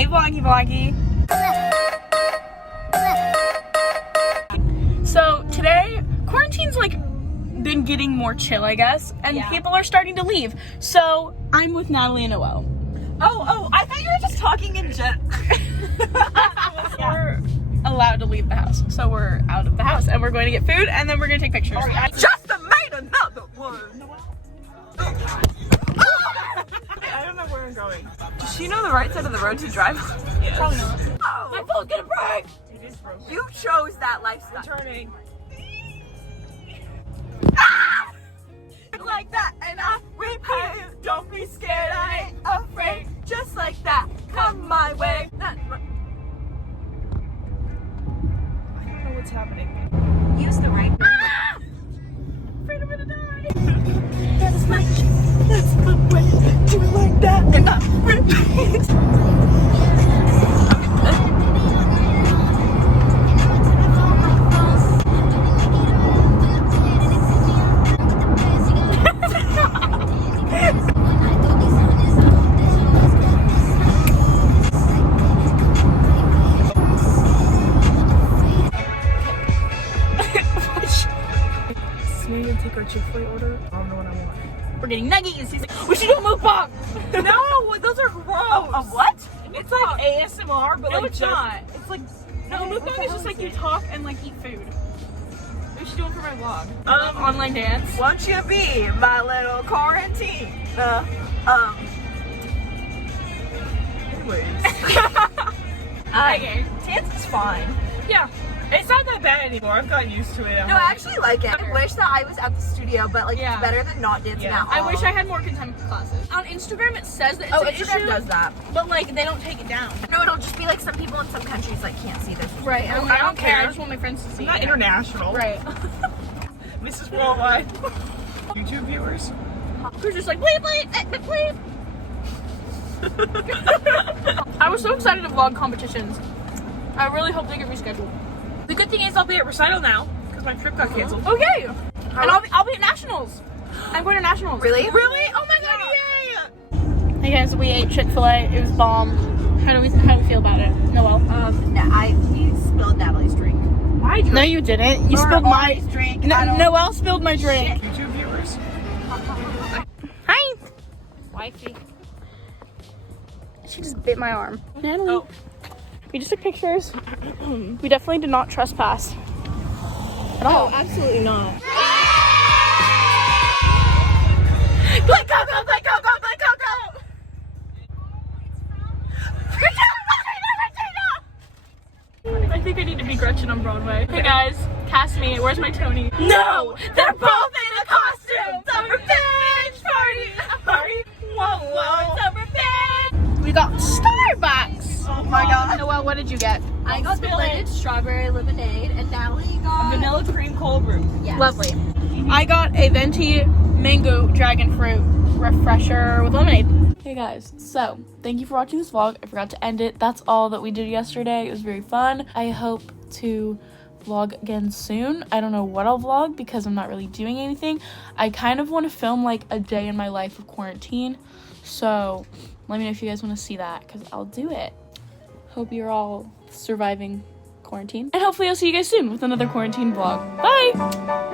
Hey, vloggy. So today, quarantine's like been getting more chill, I guess, and people are starting to leave. So I'm with Natalie and Noelle. Oh, I thought you were just talking in general. We're allowed to leave the house, so we're out of the house, and we're going to get food, and then we're going to take pictures. Just made another one. I don't know where I'm going. Does she know the right side of the road to drive? Yes. Probably not. Oh, My phone's gonna break! it is broken. You chose that lifestyle. I'm turning. Like that, and I repeat, don't be scared, I ain't afraid. Just like that, come my way. I don't know what's happening. Use the right. Afraid I'm gonna die. That's my way. Do it like that, and I repeat. Take our chick-fil-a order. I don't know what I want. We're getting nuggies. He's like, we should do a mukbang. No, those are gross. A what? It's like ASMR, but no, like it's just, not. It's like No, mukbang is just like you talk and like eat food. We should do it for my vlog. Online dance. Won't you be my little quarantine? Anyways. Okay. Dance is fine. Yeah. It's not that bad anymore. I've gotten used to it. No, I actually like it. I wish that I was at the studio, but like it's better than not dancing at all. I wish I had more contempt classes. On Instagram it says that it's an Instagram issue, does that. but like they don't take it down. No, it'll just be like some people in some countries like can't see this. Right. I don't care. I care. just want my friends to see. Not it. international. Right. This is worldwide. YouTube viewers. We're just like bleep. I was so excited to vlog competitions. I really hope they get rescheduled. The good thing is I'll be at recital now because my trip got canceled. Okay. And I'll be at nationals. I'm going to nationals. Really? Really? Oh my god! Yay! Hey guys, we ate Chick-fil-A. It was bomb. How do we feel about it, Noelle? We spilled Natalie's drink. My drink? No, you didn't. You spilled my drink. Noelle spilled my drink. YouTube viewers. Hi. Wifey. She just bit my arm. Natalie. Oh. We just took pictures. We definitely did not trespass at all. Oh, absolutely not. Play Coco, play Coco, play Coco! I think I need to be Gretchen on Broadway. Hey guys, cast me. Where's my Tony? No! They're both in the costume! It's a revenge party! A party! Whoa! It's a revenge! We got Starbucks! Oh my god. Noelle, what did you get? I got the blended strawberry lemonade, and Natalie got Vanilla cream cold brew. Yes. Lovely. I got a venti mango dragon fruit refresher with lemonade. Hey guys, so thank you for watching this vlog. I forgot to end it. That's all that we did yesterday. It was very fun. I hope to vlog again soon. I don't know what I'll vlog because I'm not really doing anything. I kind of want to film like a day in my life of quarantine. So let me know if you guys want to see that because I'll do it. Hope you're all surviving quarantine. And hopefully I'll see you guys soon with another quarantine vlog. Bye!